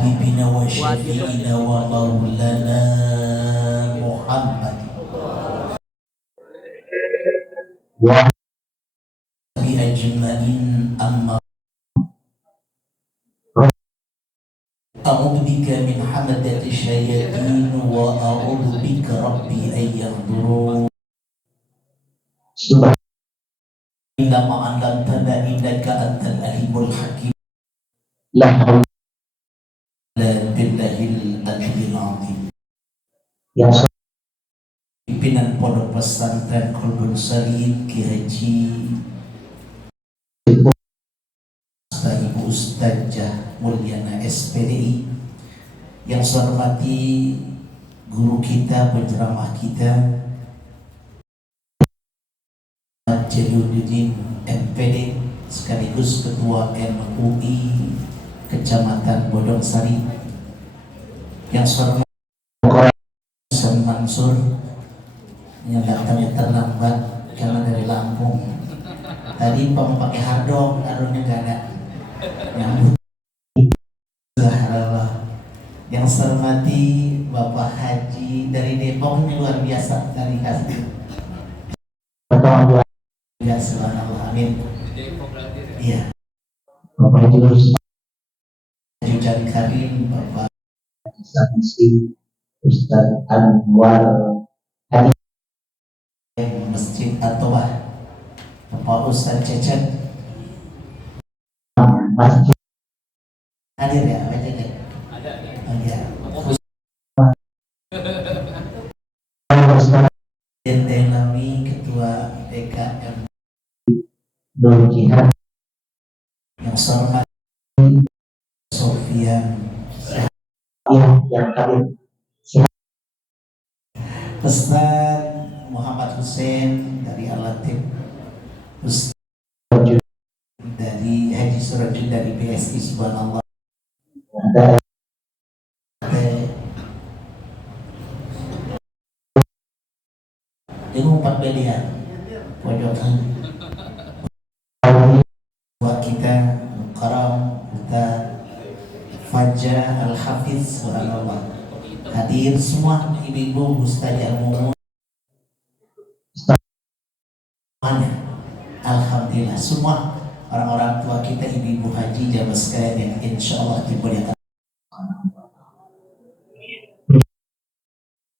Habibina wa syafi'ina wa maulana Muhammad wa bi ajma'in amma a'udzu bika min hamadati syayatin wa a'udzu bika rabbi an yahdurun subhanallah ma'allamtana innaka antal alimul hakim la haula billahil aliyyil azim. Yang pimpinan Pondok Pesantren Qalbun Salim Ki Haji Ibu Ustazah Mulyana SPDI, yang saya hormati guru kita, penceramah kita Jaliluddin MPD sekaligus Ketua MUI Kecamatan Bodongsari, yang saya hormati Hasan Mansur yang datangnya terlambat karena dari Lampung. Tadi mau pakai hardong, hardongnya nggak ada. Nyambut. Yang saya hormati Bapak Haji dari Depok, ini luar biasa dari kasih. Ya, subhanallah, amin. Iya. Bapak Haji Ustaz Karim, Bapak Saksi Ustaz Anwar Hadi Masjid At-Tawah, Bapak Ustaz Cecep Masjid hadir ya, ada. Oh ya. Denami Ketua DKM Nur Jihad, yang saya hormati Sofian yang hadir, Ustaz Muhammad Hussein dari Al-Latif, Ustaz dari Haji Surajud dari BSI, subhanallah. Ada ilmu 4 biliar pojokan buat kita Mukarram Ustaz Fajah Al-Hafiz, subhanallah, hadir semua ibu-ibu Ustazah Mumun. Alhamdulillah semua orang-orang tua kita, ibu-ibu haji jamaah sekalian yang insya Allah dimuliakan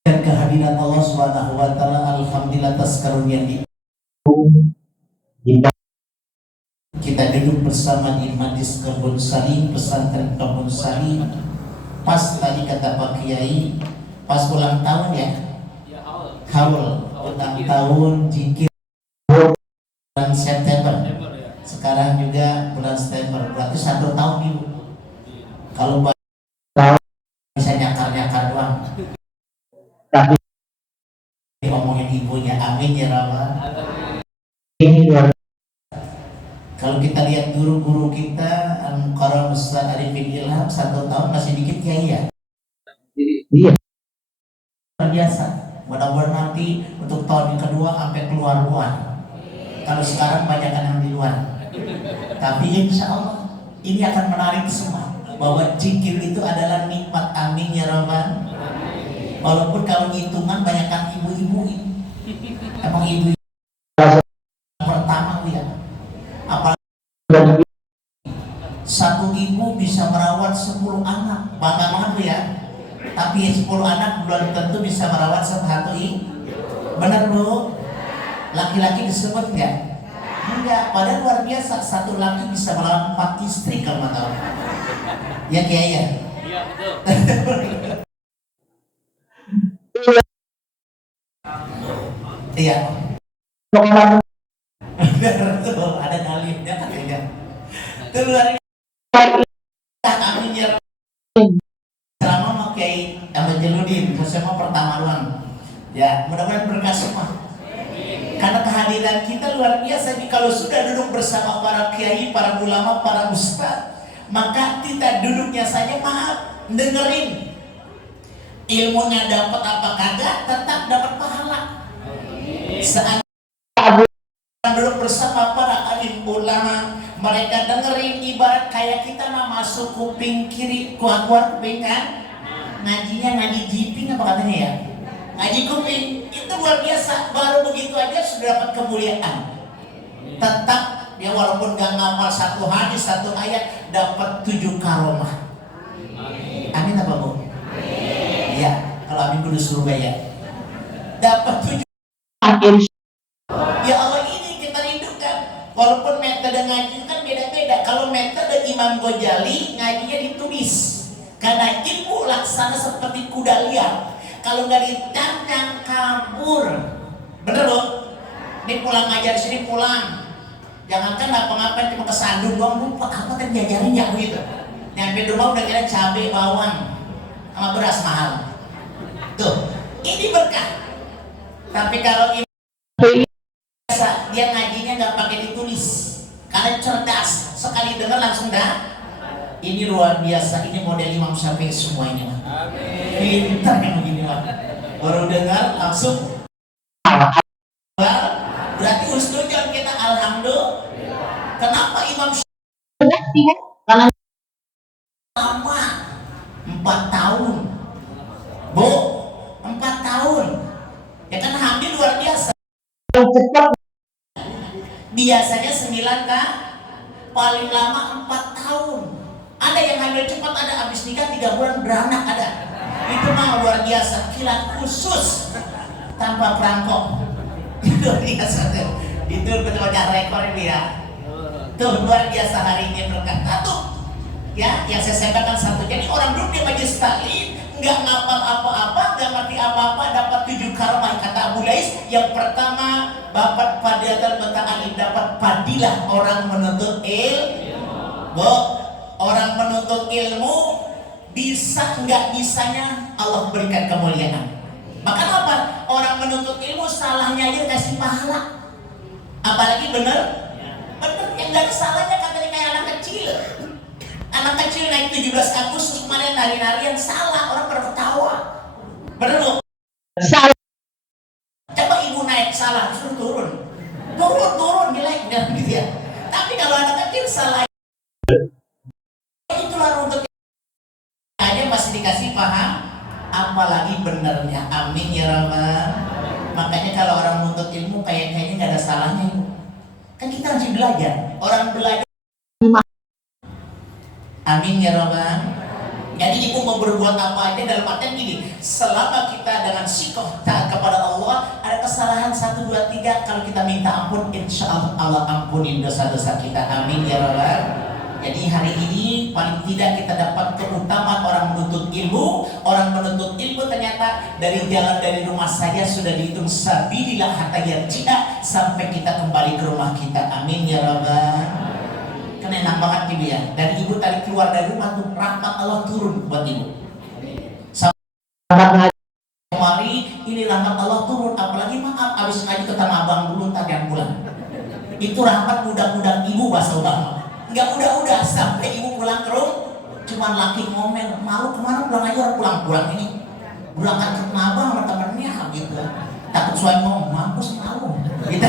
dan kehadiran Allah Subhanahu wa taala. Alhamdulillah atas karunia kita duduk bersama di Majlis Qalbun Salim, pesantren Qalbun Salim. Pas tadi kata Pak Kiai, pas ulang tahun ya, haul ulang tahun jikir bulan September. Sekarang juga bulan September, berarti 1 tahun ibu. Kalau bisa nyakar-nyakar doang. Tapi ngomongin ibunya, amin ya Rabbal. Kalau kita lihat guru-guru kita, Al-Mukarram Ustaz Arifin Ilham 1 tahun masih dikit kiai ya. Iya. Luar biasa. Mudah-mudahan nanti untuk tahun yang kedua sampai keluar-luar. Kalau sekarang banyak yang di luar. Tapi insya Allah ini akan menarik semua, bahwa zikir itu adalah nikmat, amin ya Rabbal. Walaupun kalau hitungan banyak kan ibu-ibu, emang ibu pertama ya, apalagi satu ibu bisa merawat 10 anak, bangga banget ya. Tapi 10 anak belum tentu bisa merawat satu benar Bu? Laki-laki disebut enggak? Enggak, padahal luar biasa, satu laki bisa merawat 4 istri kalau nggak tahu. Ya Kiai ya? Iya betul. Iya. Betul, ada dalilnya katanya. Itu luar biasa, amin ya. Selama mau Kiai Ahmad Jaliluddin, saya mau pertama doang. Ya, mudah-mudahan berkah semua. Karena kehadiran kita luar biasa nih. Kalau sudah duduk bersama para kiai, para ulama, para ustaz, maka kita duduknya saja maaf, dengerin. Ilmunya dapat apa kagak, tetap dapat pahala. Saat duduk bersama para alim ulama. Mereka dengerin ibarat kayak kita mah masuk kuping kiri, keluar kuping kan. Ngajinya ngaji jiping apa katanya ya? Ngaji kuping itu luar biasa. Baru begitu aja sudah dapat kemuliaan. Tetap dia walaupun gak ngapal satu hadis satu ayat dapat 7 karomah. Amin apa bu? Iya, kalau amin kudu surga ya. Dapat 7. Ya Allah, ini kita rindukan. Walaupun metode ngaji kan beda-beda. Kalau metode Imam Ghazali ngajinya ditulis. Karena ilmu laksana seperti kuda liar. Kalau nggak ditantang kabur. Bener loh. Ini pulang ngajar sini pulang. Jangankan apa-apa cuma kesandung doang, lupa apa tadi diajarin ya gitu. Nyampe rumah udah kira cabai bawang sama beras mahal. Tuh, ini berkah. Tapi kalau ini biasa, dia ngajinya nggak pakai ditulis karena cerdas, sekali dengar langsung dah. Ini luar biasa, ini model Imam Syafi'i semua ini mah. Pintar yang begini mah. Baru dengar langsung. Berarti husnudzon kita, alhamdulillah. Kenapa Imam Syafi'i lama 4 tahun, bu, 4 tahun, ya kan hamil luar biasa. Biasanya 9 kan, paling lama 4 tahun. Ada yang hamil cepat, ada habis nikah 3 bulan beranak ada. Itu mah luar biasa, kilat khusus tanpa perangkok. Itu luar biasa tuh. Itu betul-betul rekor ini ya. Tuh luar biasa hari ini berkata tuh. Ya, yang saya sampaikan satu. Jadi orang duduk di majelis taklim nggak ngapal apa-apa, nggak ngerti apa-apa, dapat 7 karomah. Kata Abu Lais, yang pertama dapat fadilatul muta'allim, dapat fadilah orang menuntut ilmu. Orang menuntut ilmu bisa nggak bisanya Allah berikan kemuliaan. Maka apa? Orang menuntut ilmu salahnya aja kasih pahala. Apalagi bener, yang nggak ada salahnya katanya kayak anak kecil. Anak kecil naik 17 Agustus kemarin nari-narian salah, orang pada ketawa. Bener loh? Salah. Coba ibu naik salah, suruh turun. Turun, jelek dan gitu ya. Tapi kalau anak kecil salah, itulah runtut aja masih dikasih paham, apalagi benernya. Amin ya rabbal. Makanya kalau orang menuntut ilmu kayaknya nggak ada salahnya. Kan kita harus belajar. Orang belajar. Amin ya rabbal. Jadi ibu mau berbuat apa aja dalam artian gini, selama kita dengan sikoh taat kepada Allah, ada kesalahan 1, 2, 3, kalau kita minta ampun, insya Allah ampunin dosa-dosa kita. Amin ya rabbal. Jadi hari ini paling tidak kita dapat keutamaan orang menuntut ilmu. Orang menuntut ilmu ternyata dari jalan dari rumah saja sudah dihitung sabilillah hatta yarji'a, sampai kita kembali ke rumah kita. Amin ya rabbal. Kan enak banget ibu ya. Dan ibu tadi keluar dari rumah tuh rahmat Allah turun buat ibu. Sampai kemari ini rahmat Allah turun. Apalagi maaf abis ngaji ke Tanah Abang dulu tadi yang pulang. Itu rahmat mudah-mudahan ibu bahasa ulama. Enggak udah sampai ibu pulang ke rumah, cuman laki ngomel, malu kemana pulang aja, orang pulang-pulang ini berangkat ke Tanah Abang sama temennya gitu. Takut suami ngomong, mampus malu gitu.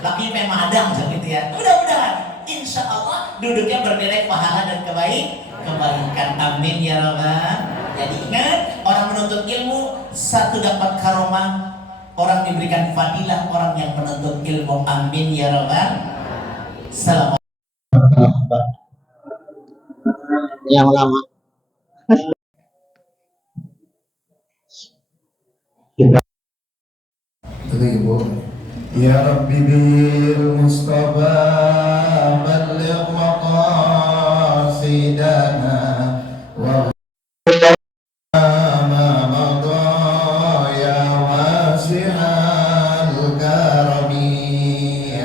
Laki memang ada gitu ya. Udah insya Allah duduknya berderet pahala dan kebaikan. Amin ya rabbal. Jadi ingat, orang menuntut ilmu 1 dapat karomah, orang diberikan fadilah, orang yang menuntut ilmu. Amin ya rabbal. Salam. Yang lama. Ya Rabbi bil Mustafa balligh maqasidana wa ma madha ya wasi'al karami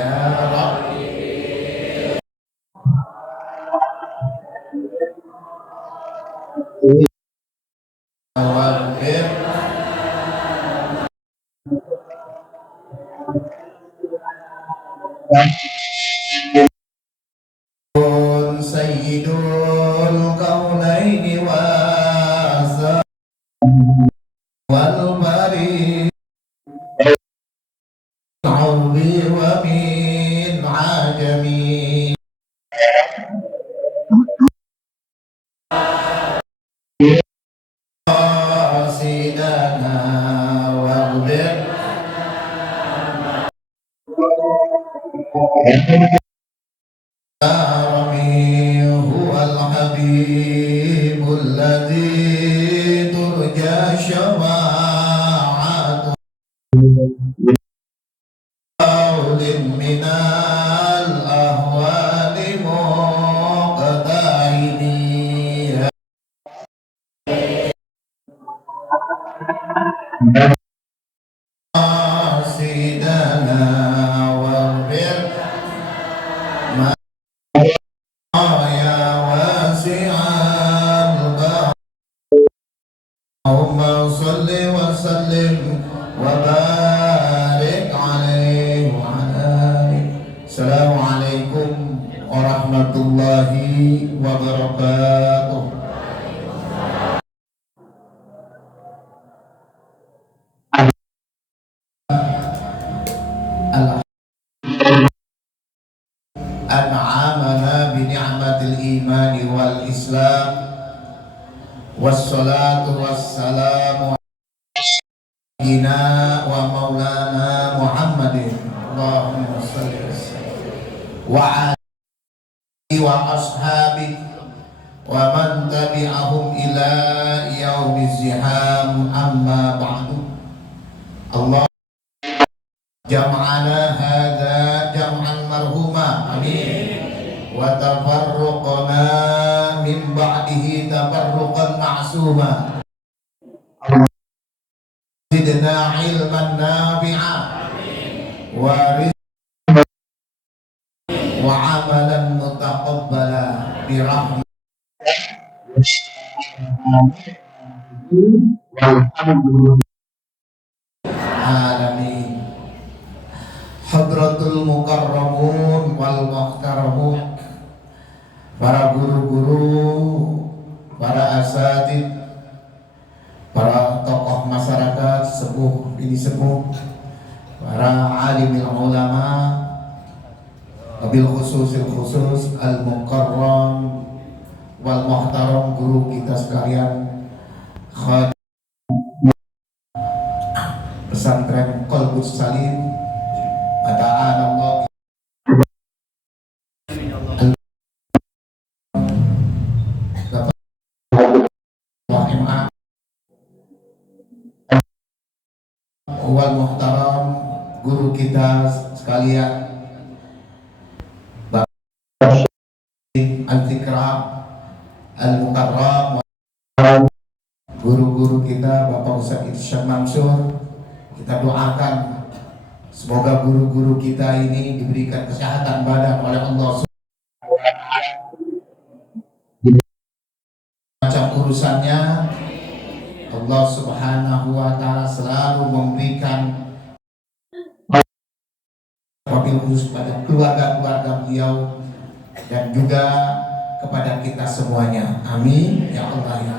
ya Rabbi. Sayyidul Qawlaini wal bari wa min ajab العالمين قاصدنا واغفر ربي هو الحبيب الذي ترجى شفاعته قول من الأهوال مقتهنين قاصدنا واغفر يا واسع الغفر اللهم صل وسلم وبارك عليه وعلى آله. السلام عليكم ورحمة الله وبركاته. أنعمنا بنعمة الإيمان والإسلام والصلاة والسلام على سيدنا ومولانا محمد اللهم صل وسلم وعلى آله وأصحابه ومن تبعهم إلى يوم الزحام أما بعد. الله جمعنا هذا جمعا مرحوما آمين وتفرقنا من بعده تفرقا معصوما زدنا علما نافعا ورزقا وعملا متقبلا برحمة العالمين. Hadratul mukarramun wal muhtaramun, para guru-guru, para asatid, para tokoh masyarakat, sepuh ini sepuh, para alimil ulama, wabil khusus al mukarram wal muhtaram, guru kita sekalian, khadim pesantren Qalbus Salim, Ta'ala Allah wal muhtaram, guru kita sekalian, Bapak Al-Fikra Al-Mukarram, guru-guru kita Bapak Ustaz Irsyad Mansur, kita doakan semoga guru-guru kita ini diberikan kesehatan badan oleh Allah macam urusannya. Allah Subhanahu wa Ta'ala selalu memberikan wabil khusus pada keluarga-keluarga beliau dan juga kepada kita semuanya. Amin ya Allah ya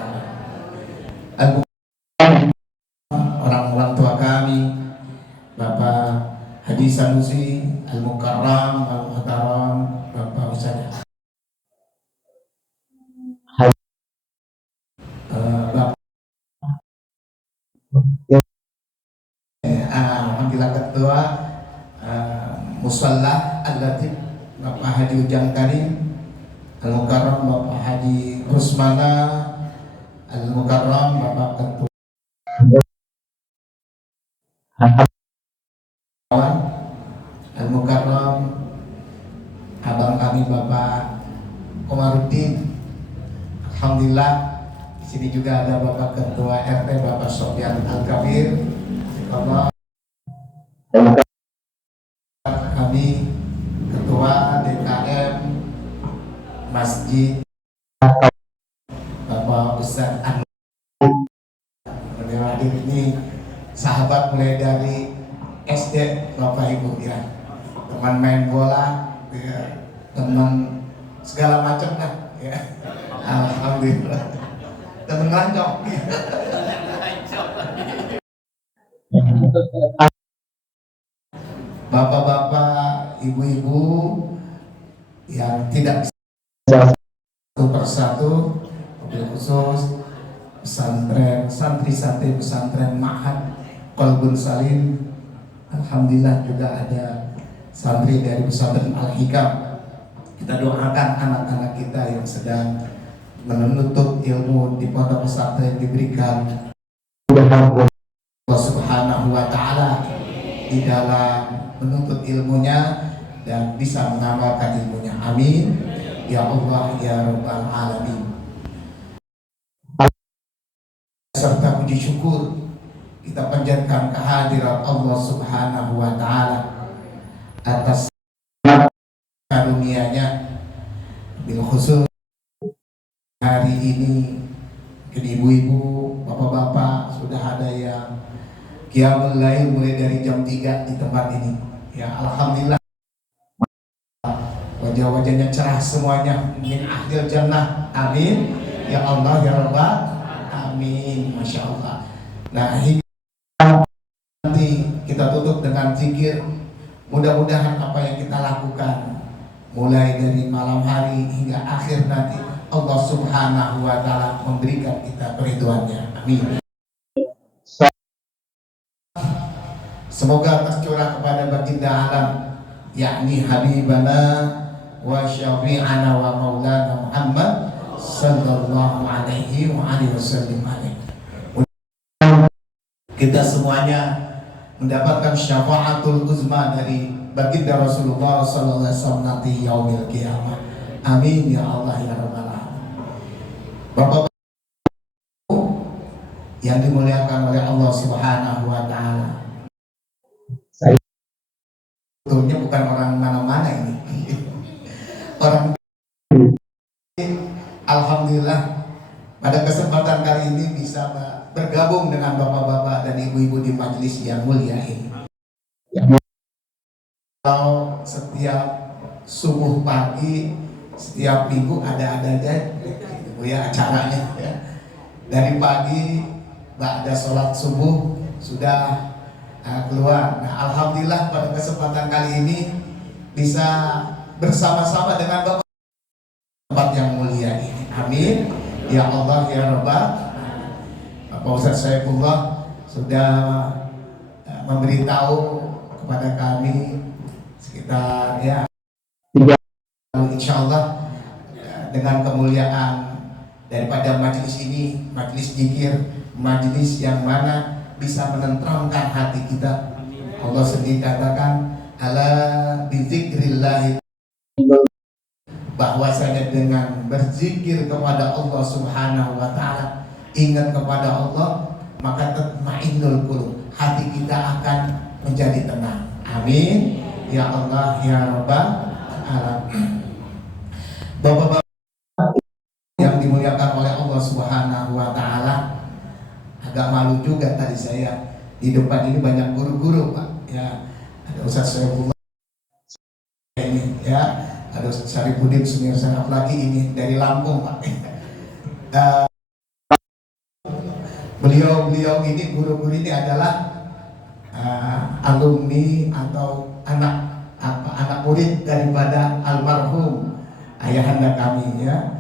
Allah. Orang-orang tua kami, Bapak Haji Sanusi Al-Mukarram Al-Muhtaram, Bapak Ustaz Alhamdulillah Ketua Musalla Al-Latif Bapak Haji Ujang Karim Al-Mukarram, Bapak Haji Rusmana Al-Mukarram, Bapak Ketua Al-Mukarram, abang kami Bapak Komarudin. Alhamdulillah di sini juga ada Bapak Ketua RT Bapak Sofyan Al-Kabir. Bapak kami Ketua DKM Masjid Bapak Ustaz hadir ini, sahabat mulai dari SD Bapak Ibu ya, teman main bola ya, teman segala macam lah ya. Alhamdulillah teman rancok ya. Bapak-bapak, ibu-ibu, yang tidak bisa satu persatu, mobil khusus pesantren santri-santri pesantren Ma'had Qalbun Salim. Alhamdulillah juga ada santri dari pesantren Al-Hikam. Kita doakan anak-anak kita yang sedang menuntut ilmu di pondok pesantren diberikan Allah Subhanahu wa taala di dalam menuntut ilmunya dan bisa mengamalkan ilmunya. Amin ya Allah ya rabbal alamin. Serta puji syukur kita panjatkan kehadiran Allah Subhanahu wa taala atas karunia-Nya, bil khusus hari ini ibu-ibu, bapak-bapak sudah ada yang qiyamul lail mulai dari jam 3 di tempat ini. Ya alhamdulillah, wajah-wajahnya cerah semuanya, min ahlil jannah. Amin ya Allah ya Rabbal amin. Masya Allah. Nah, nanti kita tutup dengan zikir. Mudah-mudahan apa yang kita lakukan mulai dari malam hari hingga akhir nanti Allah Subhanahu wa taala memberikan kita keriduannya. Amin. Semoga tercurah kepada baginda alam, yakni Habibana wa syafi'ana wa maulana Muhammad sallallahu alaihi wa alihi wasallam. Kita semuanya mendapatkan syafaatul uzma dari baginda Rasulullah sallallahu alaihi wasallam nanti yaumil qiyamah. Amin ya Allah ya rabbal alamin. Bapak yang dimuliakan oleh Allah Subhanahu wa taala, saya sebetulnya bukan orang mana-mana ini. Orang alhamdulillah pada kesempatan kali ini bisa bergabung dengan bapak-bapak dan ibu-ibu di majelis yang mulia ini. Kalau setiap subuh pagi, setiap minggu ada aja gitu ya acaranya ya. Dari pagi ba'da sholat subuh sudah keluar. Nah, alhamdulillah pada kesempatan kali ini bisa bersama-sama dengan bapak tempat yang mulia ini. Amin ya Allah ya Rabbal. Bapak Ustaz Saifullah sudah memberitahu kepada kami sekitar ya 3 insya Allah dengan kemuliaan daripada majelis ini, majelis zikir, majelis yang mana bisa menenteramkan hati kita. Allah sendiri katakan ala bizikrillah, bahwasanya dengan berzikir kepada Allah Subhanahu wa taala, ingat kepada Allah, maka tatmainnul qulub, hati kita akan menjadi tenang. Amin ya Allah ya Rabbal alamin. Bapak-bapak yang dimuliakan oleh Allah Subhanahu wa taala, agak malu juga tadi saya di depan ini banyak guru-guru Pak ya. Ada Ustaz Saifullah ini ya, ada Ustaz Syarifuddin Sumir Sanaf lagi ini dari Lampung Pak. Beliau ini guru-guru ini adalah alumni atau anak murid daripada almarhum ayahanda kami ya.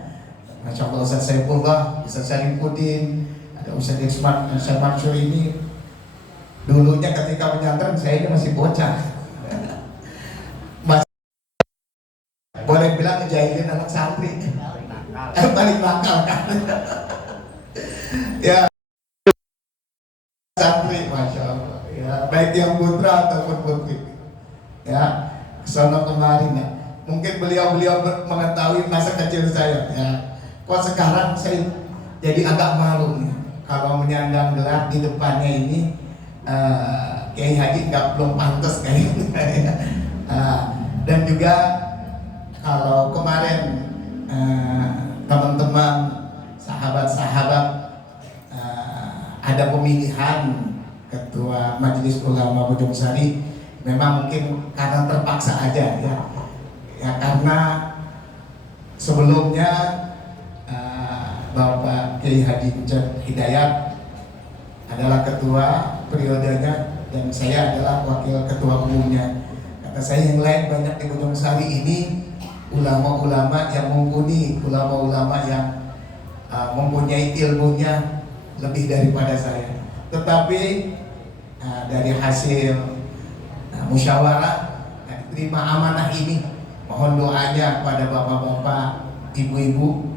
Masya Allah, Ustaz Saifullah, Ustaz Syarifuddin, ada Ustaz Isman, Ustaz Mansur ini dulunya ketika menyantren saya ini masih bocah. Boleh bilang ngejahilin anak santri. Paling nakal kan. Ya santri, Masya Allah ya, baik yang putra ataupun putri ya, kesana kemarin ya. Mungkin beliau mengetahui masa kecil saya ya. Kok sekarang saya jadi agak malu nih kalau menyandang gelar di depannya ini Kiai Haji belum pantas kayaknya. Dan juga kalau kemarin teman-teman sahabat-sahabat ada pemilihan ketua Majelis Ulama Bojong Sari, memang mungkin karena terpaksa aja ya karena sebelumnya Bapak Kiai Haji Hidayat adalah ketua periodenya dan saya adalah wakil ketua umumnya. Kata saya yang lain banyak di Bojong Sari ini ulama-ulama yang mumpuni, ulama-ulama yang mempunyai ilmunya lebih daripada saya. Tetapi dari hasil musyawarah diterima amanah ini, mohon doanya pada bapak-bapak, ibu-ibu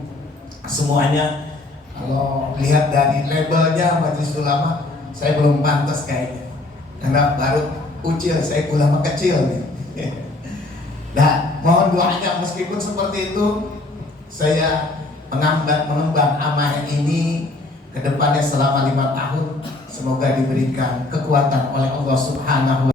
semuanya. Kalau lihat dari labelnya Majelis Ulama, saya belum pantas kayaknya, karena baru ucil, saya ulama kecil nih. Nah, mohon doanya meskipun seperti itu, saya mengemban amanah ini ke depannya selama 5 tahun. Semoga diberikan kekuatan oleh Allah Subhanahu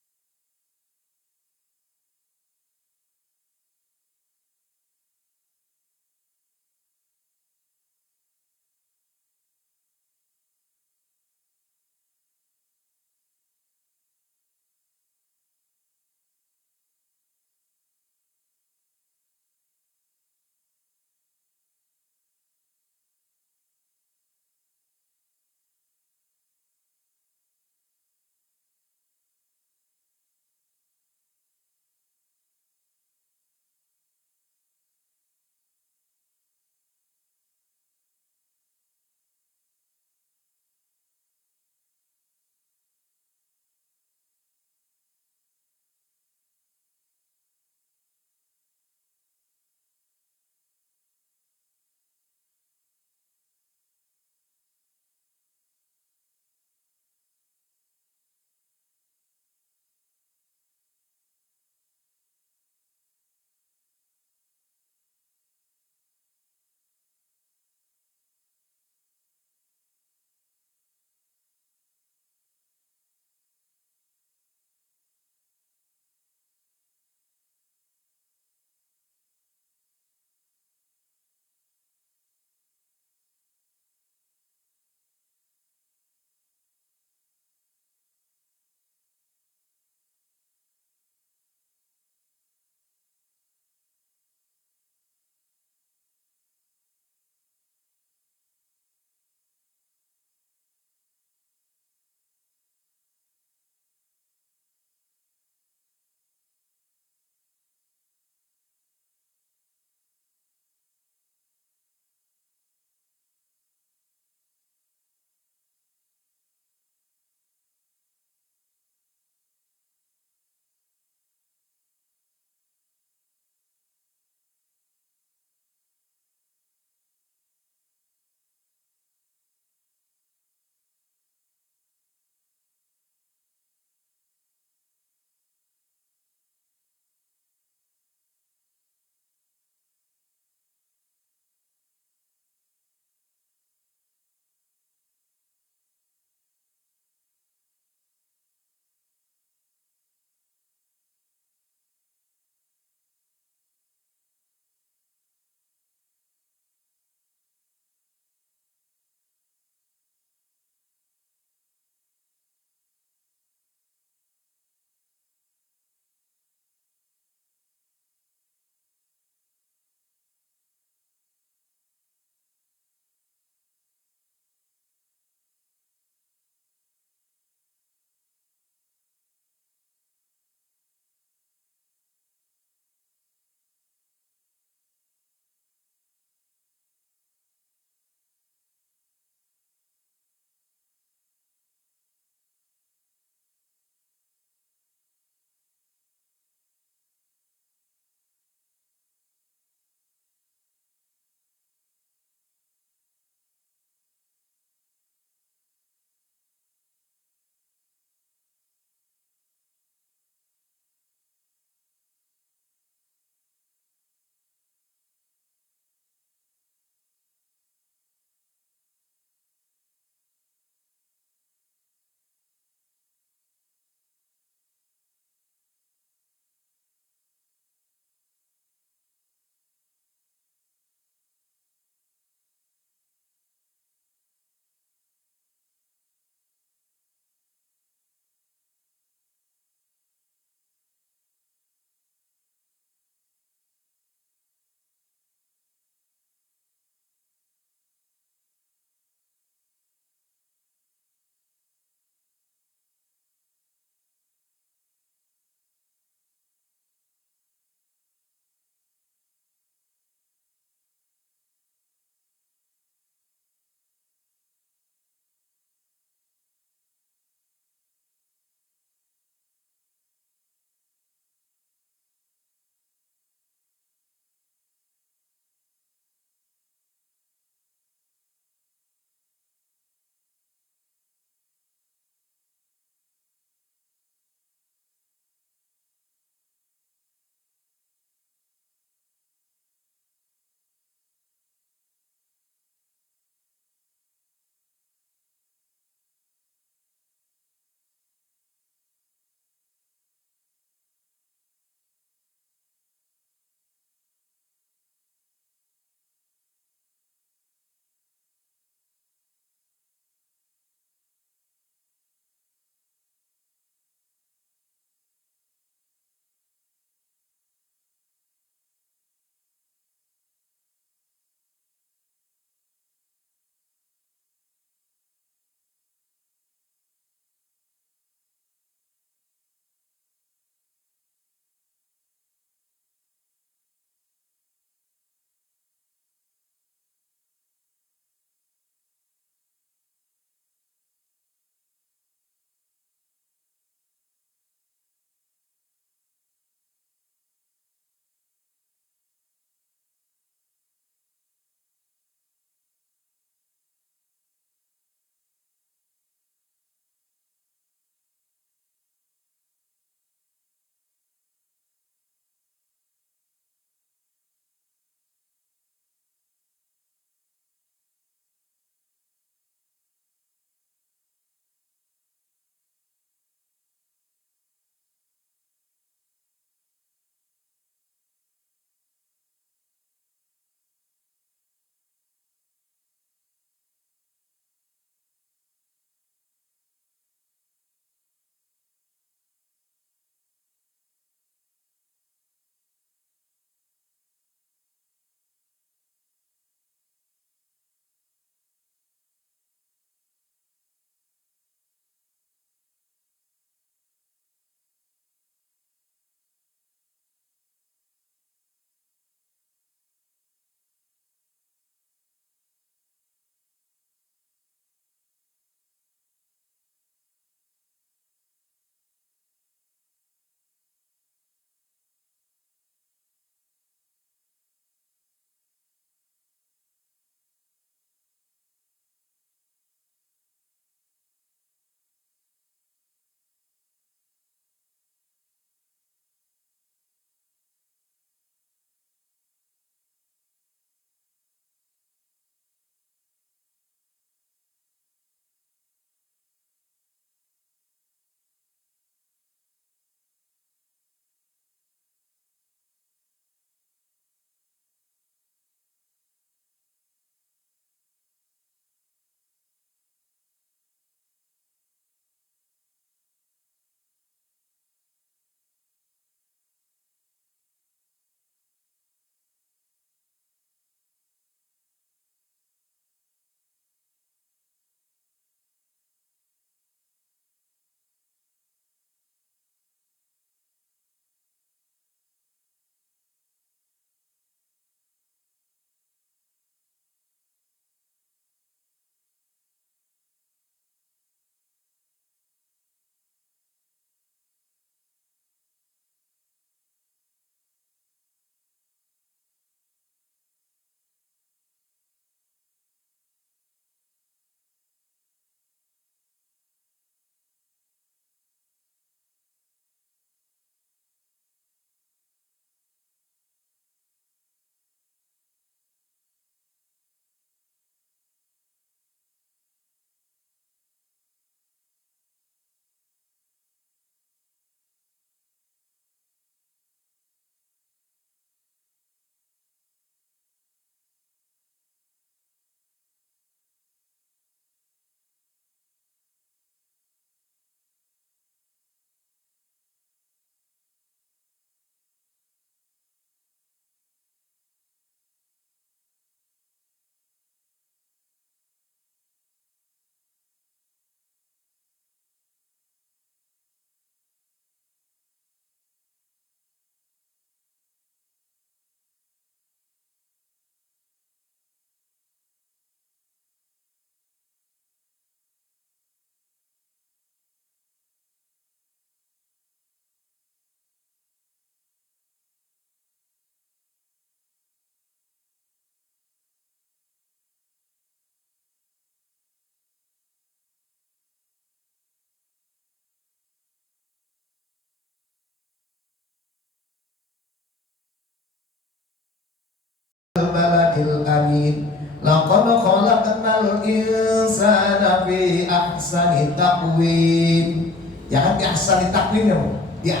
insana fi ahsani taqwim. Jangan di ahsani taqwim ya, ya.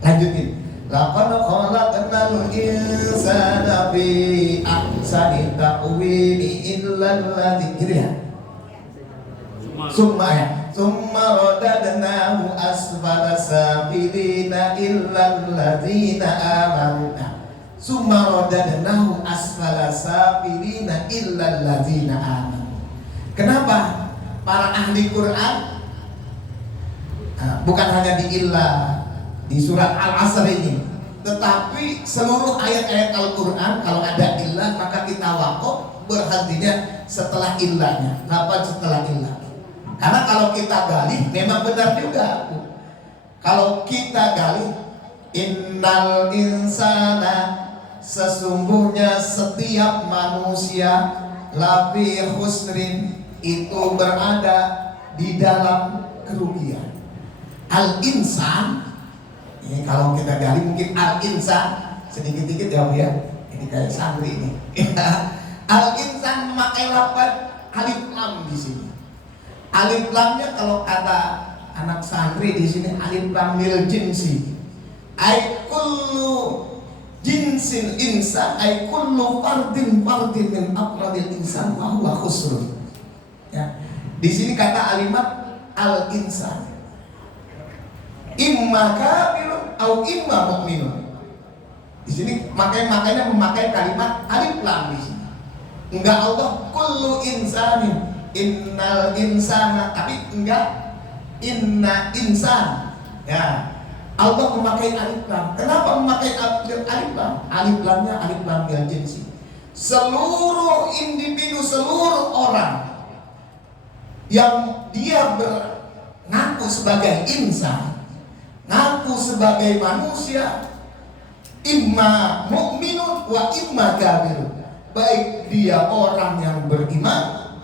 Lanjutin. Laqad khalaqnal insana fi ahsani taqwim illa alladzi gitu ya. Summa ya. Summa radadnahu asfala safilina illa alladzina amanu. Summa radadnahu asfala safilina illa alladzina amanu. Kenapa para ahli Quran bukan hanya di illa di surat Al-Asr ini, tetapi seluruh ayat-ayat Al-Quran kalau ada illa maka kita wakaf berhentinya setelah illanya. Kenapa setelah illah? Karena kalau kita gali memang benar juga. Kalau kita gali innal insana, sesungguhnya setiap manusia lafi khusrin, itu berada di dalam kerugian. Al-insan, ini kalau kita gali mungkin al-insan sedikit-sedikit ya Bu ya. Ini kayak santri ini. Al-insan memakai lafaz alif lam di sini. Alif lamnya kalau kata anak santri di sini alif lam lil jinsi. Ai kullu jinsil insan, ay kullu fardin min afradil insan wa huwa khusrun. Ya. Di sini kata alimat al insan. Imma kafirun au imma mu'minun. Di sini makanya memakai kalimat alif lam di sini. Enggak Allah kullu insanin, innal insana, tapi enggak inna insan. Ya. Allah memakai alif lam. Kenapa memakai alif lam? Alif lamnya alif lam yang jinsi. Seluruh individu, seluruh orang yang dia mengaku sebagai insan, ngaku sebagai manusia, imma mu'minun wa imma kafirun. Baik dia orang yang beriman,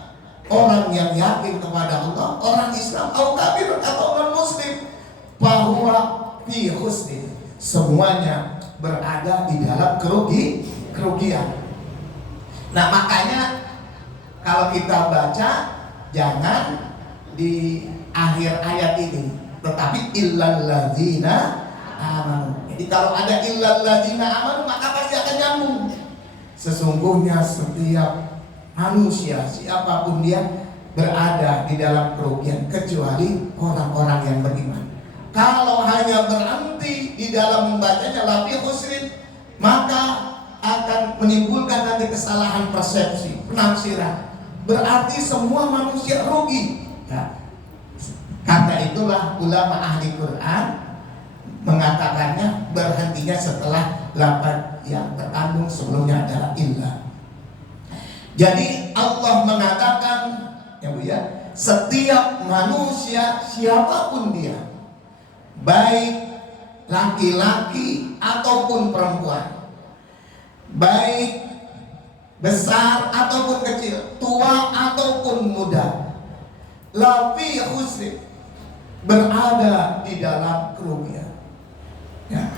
orang yang yakin kepada Allah, orang Islam, atau kafir atau orang muslim, bahwa fi husni, semuanya berada di dalam kerugian. Nah makanya kalau kita baca jangan di akhir ayat ini, tetapi illal ladzina amanu. Jadi kalau ada illal ladzina amanu maka pasti akan nyambung. Sesungguhnya setiap manusia siapapun dia berada di dalam kerugian kecuali orang-orang yang beriman. Kalau hanya berhenti di dalam membacanya lafi khusrin, maka akan menimbulkan nanti kesalahan persepsi, penafsiran. Berarti semua manusia rugi. Ya. Karena itulah ulama ahli Quran mengatakannya berhentinya setelah lafaz yang terkandung sebelumnya adalah illah. Jadi Allah mengatakan, ya Bu ya, setiap manusia siapapun dia, baik laki-laki ataupun perempuan, baik besar ataupun kecil, tua ataupun muda, lafi khusri, berada di dalam kerugian. Ya.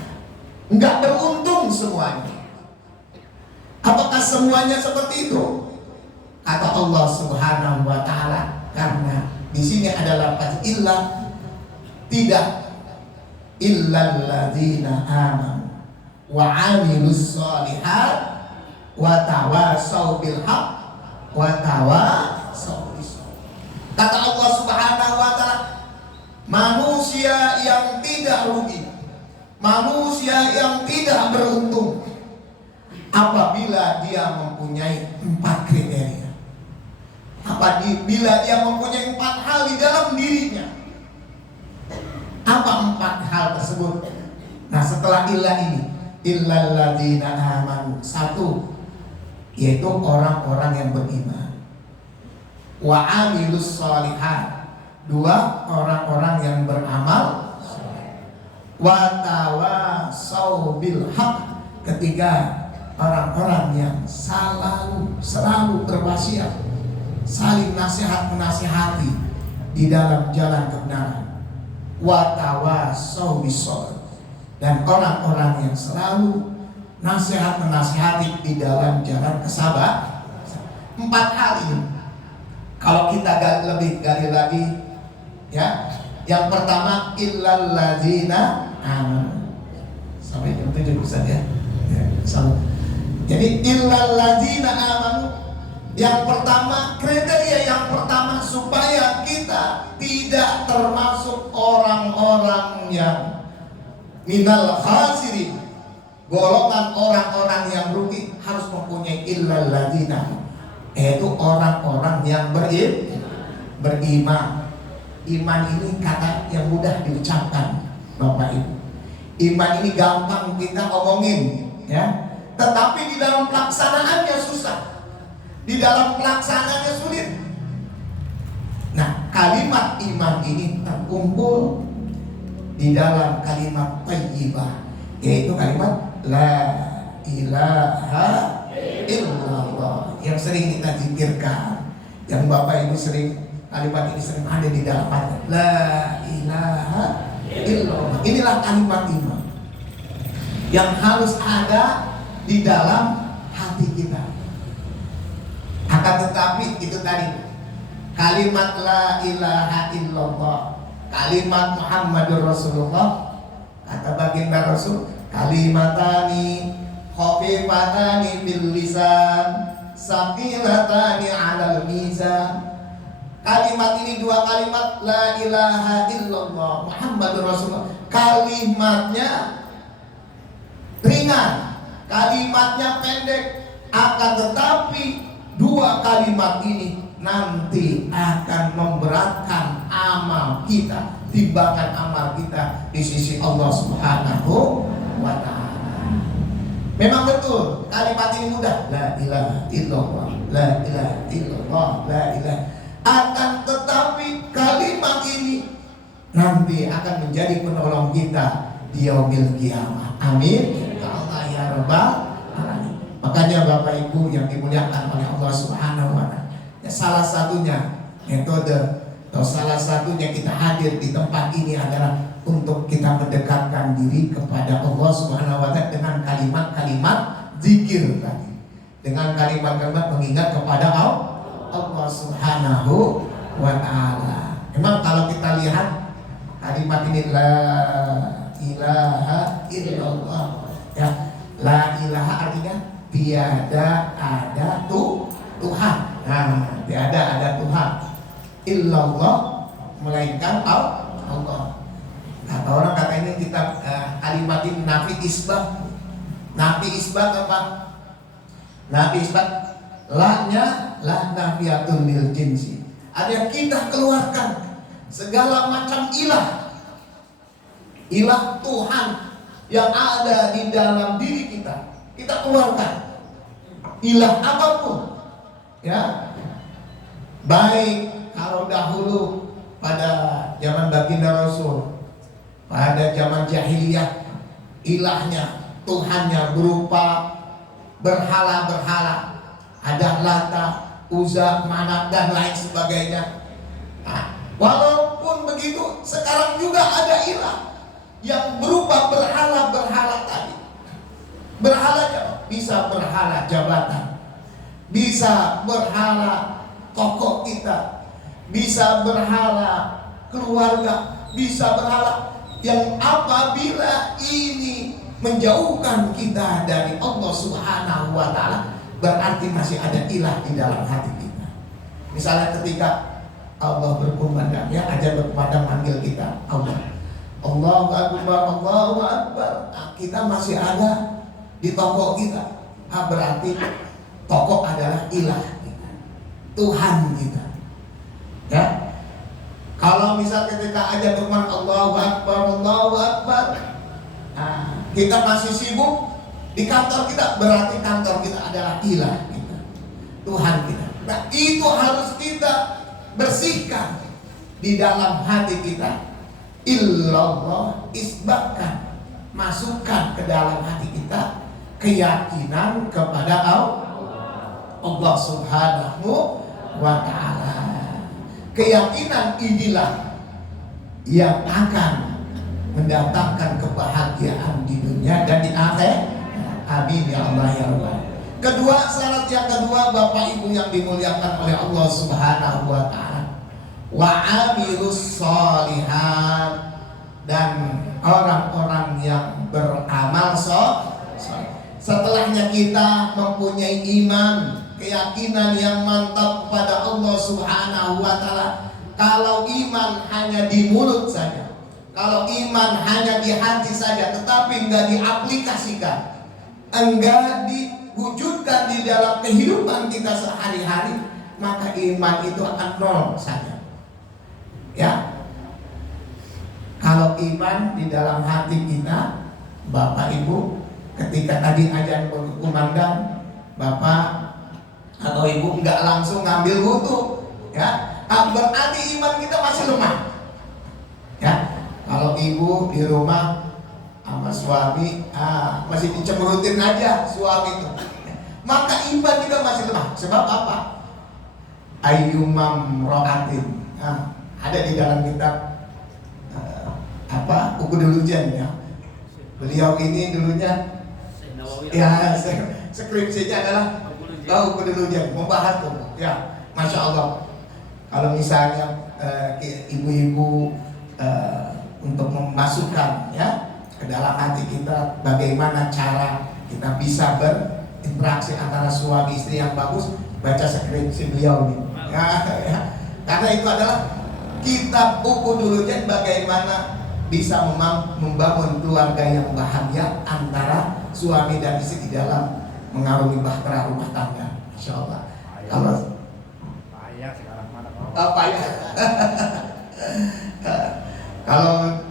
Enggak beruntung semuanya. Apakah semuanya seperti itu? Kata Allah Subhanahu wa taala, karena di sini adalah lafaz illah, tidak. Illal ladzina amanu wa 'amilus shalihat wa tawasau bil haqq wa tawasau bis sabr. Kata Allah Subhanahu wa taala, manusia yang tidak rugi, manusia yang tidak beruntung apabila dia mempunyai 4 kriteria. Apabila dia mempunyai 4 hal di dalam dirinya. Apa 4 hal tersebut? Nah setelah illah ini, illal ladzina amanu, 1, yaitu orang-orang yang beriman, wa 'amilus shalihat, 2, orang-orang yang beramal, wa tawasau bil haqq, 3, orang-orang yang selalu berwasiat, saling nasihat menasihati di dalam jalan kebenaran. Wa tawasau bis sabr, dan orang-orang yang selalu nasihat menasihati di dalam jalan kesabaran. 4 hal ini Kalau kita lebih gali lagi, ya, yang pertama illal ladzina amanu. Sampai jam 7 Ustaz ya. Ya, sama. Jadi illal ladzina amanu, yang pertama, kriteria yang pertama supaya kita tidak termasuk orang-orang yang minal khasirin, golongan orang-orang yang rugi, harus mempunyai illal ladzina, yaitu orang-orang yang beriman. Iman ini kata yang mudah diucapkan, Bapak Ibu. Iman ini gampang kita omongin, ya. Tetapi di dalam pelaksanaannya susah. Di dalam pelaksanaannya sulit. Nah, kalimat iman ini terkumpul di dalam kalimat thayyibah, yaitu kalimat la ilaha illallah, yang sering kita zikirkan, yang Bapak Ibu sering, kalimat ini sering ada di dalam hati. La ilaha illallah. Inilah kalimat iman yang harus ada di dalam hati kita. Akan tetapi itu tadi, kalimat la ilaha illallah, kalimat Muhammadur Rasulullah, kata baginda Rasul, kalimatani khafifatani bil lisan saqilatani 'alal mizan. Kalimat ini, dua kalimat la ilaha illallah Muhammadur Rasulullah, kalimatnya ringan, kalimatnya pendek, akan tetapi dua kalimat ini nanti akan memberatkan amal kita, timbangan amal kita di sisi Allah Subhanahu wa ta'ala. Memang betul kalimat ini mudah, la ilaha illallah, la ilaha illallah, la ilaha. Akan tetapi kalimat ini nanti akan menjadi penolong kita di yaumil qiyamah. Amin ya Allah ya Rabbal alamin. Makanya Bapak Ibu yang dimuliakan oleh Allah Subhanahu wa ta'ala, ya, salah satunya metode atau salah satunya kita hadir di tempat ini adalah untuk kita mendekatkan diri kepada Allah Subhanahu wa ta'ala dengan kalimat-kalimat zikir tadi, dengan kalimat-kalimat mengingat kepada Allah Subhanahu wa ta'ala. Memang kalau kita lihat kalimat ini la ilaha illallah, ya, la ilaha artinya tiada ada Tuhan. Nah, tiada ada Tuhan illallah, melainkan Allah. Kata orang, kata ini kita kalimat ini nafi isbat. Nafi isbat apa? Nafi isbat, la-nya la nafiyatun lil jinsi. Ada kita keluarkan segala macam ilah Tuhan yang ada di dalam diri kita. Kita keluarkan ilah apapun, ya, baik kalau dahulu pada zaman baginda Rasul, pada zaman jahiliyah, ilahnya, Tuhannya berupa berhala-berhala, ada Lata, Uzza, Manat dan lain sebagainya. Nah, walaupun begitu, sekarang juga ada ilah yang berupa berhala-berhala tadi. Berhalanya bisa berhala jabatan, bisa berhala tokoh kita, bisa berhala keluarga, bisa berhala yang apabila ini menjauhkan kita dari Allah Subhanahu wa ta'ala, berarti masih ada ilah di dalam hati kita. Misalnya ketika Allah berkumandang, ya, aja berkumandang manggil kita Allah, Allahu Akbar, Allahu Akbar. Nah, kita masih ada di toko kita, berarti toko adalah ilah kita, Tuhan kita, ya. Kalau misal ketika aja berkumandang Allahu Akbar, Allahu Akbar, nah, kita masih sibuk di kantor kita, berarti kantor kita adalah ilah kita, Tuhan kita. Nah, itu harus kita bersihkan di dalam hati kita. Illallah, isbatkan, masukkan ke dalam hati kita keyakinan kepada Allah Subhanahu wa ta'ala. Keyakinan inilah yang akan mendatangkan kebahagiaan di dunia dan di akhirat. Amin ya Allah ya Rabbal. Kedua, syarat yang kedua, Bapak Ibu yang dimuliakan oleh Allah Subhanahu wa taala, wa amilus sholihat, dan orang-orang yang beramal soleh. Setelahnya kita mempunyai iman, keyakinan yang mantap kepada Allah Subhanahu wa taala. Kalau iman hanya di mulut saja, kalau iman hanya di hati saja, tetapi enggak diaplikasikan, enggak diwujudkan di dalam kehidupan kita sehari-hari, maka iman itu akan nol saja. Ya. Kalau iman di dalam hati kita, Bapak Ibu, ketika tadi ajan berkumandang, Bapak atau Ibu enggak langsung ngambil wudu, ya, berarti iman kita masih lemah. Ya, kalau Ibu di rumah sama suami masih dicemberutin aja suami itu, maka iman kita masih lemah. Sebab apa? Ayyumam ro'atin, ada di dalam kitab Ukudulujan, ya. Beliau ini dulunya ya skripsinya adalah Ukudulujan, membahas tuh, ya, Masya Allah. Kalau misalnya ibu-ibu untuk memasukkan, ya, ke dalam hati kita bagaimana cara kita bisa berinteraksi antara suami istri yang bagus, baca skripsi beliau ini, ya. Karena itu adalah kitab Ukudulujan, bagaimana bisa membangun keluarga yang bahagia antara suami dan istri di dalam mengarungi bahtera rumah tangga. Masya Allah. Kalau apa ya? Kalau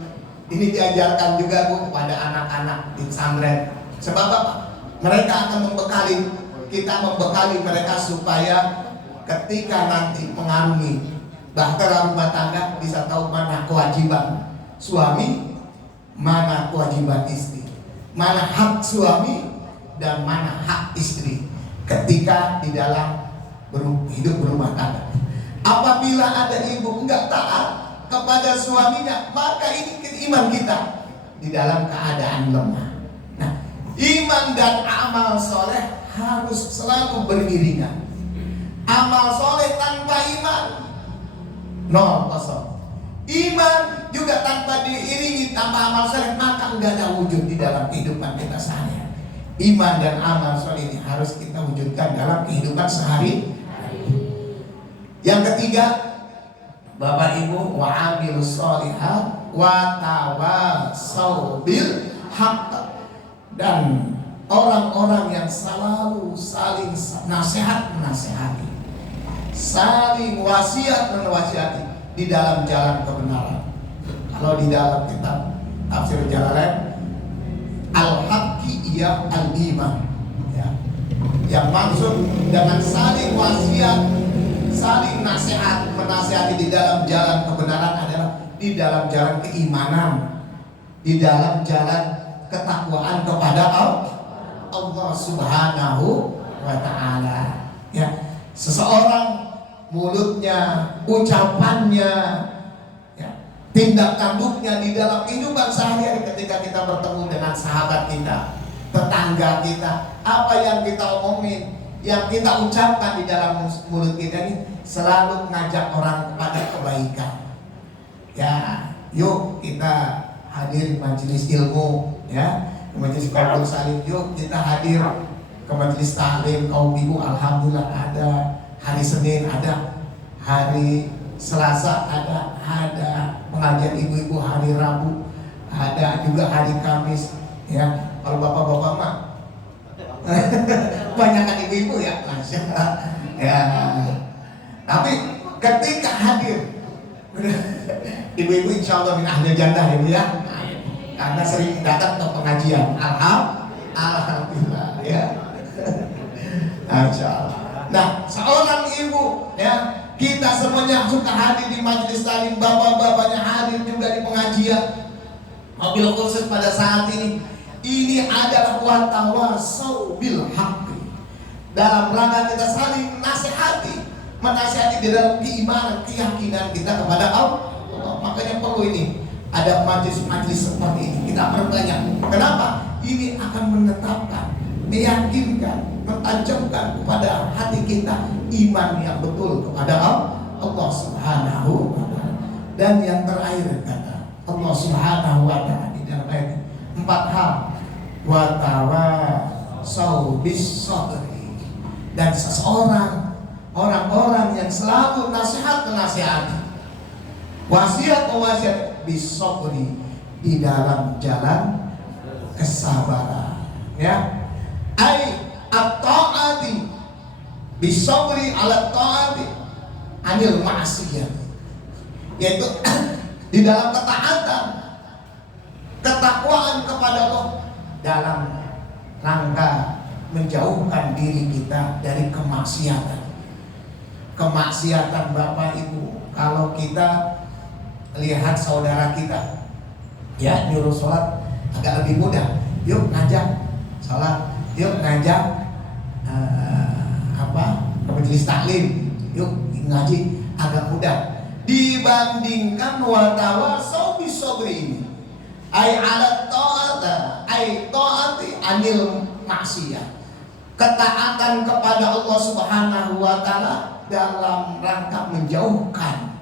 ini diajarkan juga, Bu, kepada anak-anak di pesantren. Sebab apa? Mereka akan membekali mereka supaya ketika nanti mengarungi bahtera rumah tangga bisa tahu mana kewajiban suami, mana kewajiban istri, mana hak suami dan mana hak istri ketika di dalam hidup berumah tangga. Apabila ada ibu enggak taat kepada suaminya, maka ini iman kita di dalam keadaan lemah. Nah, iman dan amal soleh harus selalu beriringan. Amal soleh tanpa iman nol, kosong. Iman juga tanpa diiringi tanpa amal soleh, maka enggak ada wujud di dalam kehidupan kita sehari-hari. Iman dan amal soleh ini harus kita wujudkan dalam kehidupan sehari. Yang ketiga, Bapak Ibu, wa amilus sholihat wa tawasau bil haqq, dan orang-orang yang selalu saling nasihat menasihati, saling wasiat menwasiati di dalam jalan kebenaran. Kalau di dalam kitab tafsir Jalalain, al-haqqi iya al-iman, ya. Yang maksud dengan saling wasiat, saling nasihat menasihati di dalam jalan kebenaran adalah di dalam jalan keimanan, di dalam jalan ketakwaan kepada Allah Subhanahu wa taala. Ya, seseorang mulutnya, ucapannya, ya, tindak tanduknya di dalam kehidupan sehari-hari ketika kita bertemu dengan sahabat kita, tetangga kita, apa yang kita omongin, yang kita ucapkan di dalam mulut kita ini selalu ngajak orang kepada kebaikan. Ya, yuk kita hadir majelis ilmu, ya, majelis kaum salim. Yuk kita hadir ke majelis taklim kaum ibu. Alhamdulillah ada hari Senin, ada hari Selasa, ada pengajian ibu-ibu hari Rabu, ada juga hari Kamis. Ya, kalau bapak-bapak mah banyakan ibu-ibu, ya, Masya Allah. Ya. Tapi ketika hadir ibu-ibu insya Allah min ahli jannah, ya, ya, karena sering datang ke pengajian. Alhamdulillah, ya. Masya Allah. Nah, seorang ibu, ya, kita semuanya suka hadir di majelis taklim, bapak-bapaknya hadir juga di pengajian. Mobil khusus pada saat ini adalah watawasau bil haqqi, dalam rangka kita saling menasihati di dalam keimanan, keyakinan kita kepada Allah. Makanya perlu ini ada majelis-majelis seperti ini kita perbanyak. Kenapa? Ini akan menetapkan, meyakinkan, mentajamkan kepada hati kita iman yang betul kepada Allah Subhanahu wa ta'ala. Dan yang terakhir kata Allah Subhanahu wa ta'ala di dalam ayat 4 hal, wa tawasau bis sabri, dan orang-orang yang selalu nasihat-nasihati, wasiat bis sabri, di dalam jalan kesabaran, ya. Ai at-ta'ati bisabri ala ta'ati anil ma'siyah, yaitu di dalam ketaatan, ketakwaan kepada Allah dalam rangka menjauhkan diri kita dari kemaksiatan. Kemaksiatan Bapak Ibu, kalau kita lihat saudara kita ya nyuruh sholat agak lebih mudah, yuk ngajak sholat, yuk ngajak majelis taklim, yuk ngaji, agak mudah dibandingkan watawasau bisabri ini. Ai ala ta'ata, ai ta'ati anil maksiyah, ketaatan kepada Allah Subhanahu wa ta'ala dalam rangka menjauhkan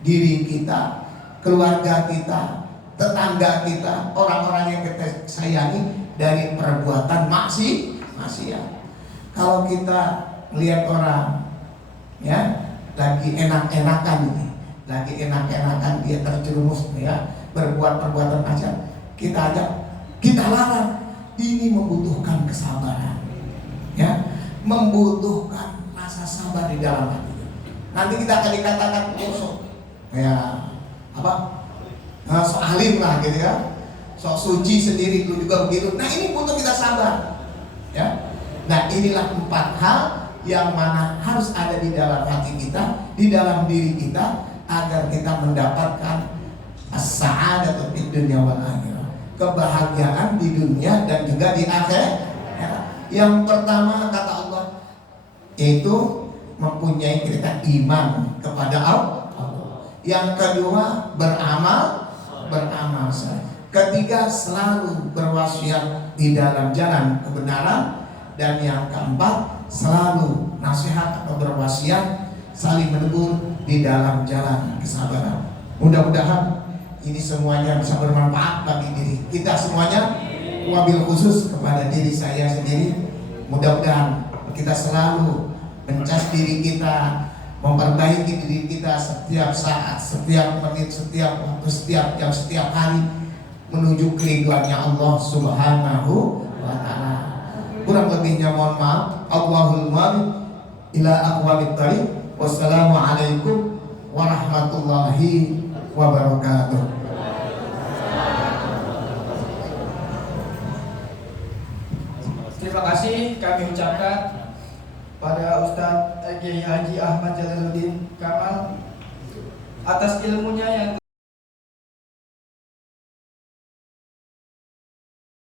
diri kita, keluarga kita, tetangga kita, orang-orang yang kita sayangi dari perbuatan maksiat. Kalau kita lihat orang ya lagi enak-enakan ini, lagi enak-enakan dia terjerumus ya berbuat perbuatan maksiat, kita ajak, kita larang. Ini membutuhkan kesabaran, ya, membutuhkan rasa sabar di dalam hati. Nanti kita akan dikatakan musuh, ya apa? Sok alim lah gitu ya, sok suci sendiri dulu juga begitu. Nah ini butuh kita sabar, ya. Nah inilah 4 hal yang mana harus ada di dalam hati kita, di dalam diri kita, agar kita mendapatkan as-sa'adatu fid dunya wal akhirah, kebahagiaan di dunia dan juga di akhirat. Yang pertama kata Allah yaitu mempunyai kita iman kepada Allah. Yang kedua beramal saleh. Ketiga selalu berwasiat di dalam jalan kebenaran. Dan yang keempat selalu nasihat atau berwasiat saling menegur di dalam jalan kesabaran. Mudah-mudahan ini semuanya bisa bermanfaat bagi diri kita semuanya, wabil khusus kepada diri saya sendiri. Mudah-mudahan kita selalu mencas diri kita, memperbaiki diri kita setiap saat, setiap menit, setiap waktu, setiap jam, setiap hari, menuju keridhaannya Allah Subhanahu wa ta'ala. Kurang lebihnya mohon maaf. Allahul muwaffiq ila aqwamit thariq. Wassalamualaikum warahmatullahi wabarakatuh. Terima kasih kami ucapkan pada Ustadz Kiai Haji Ahmad Jalaluddin Kamal atas ilmunya yang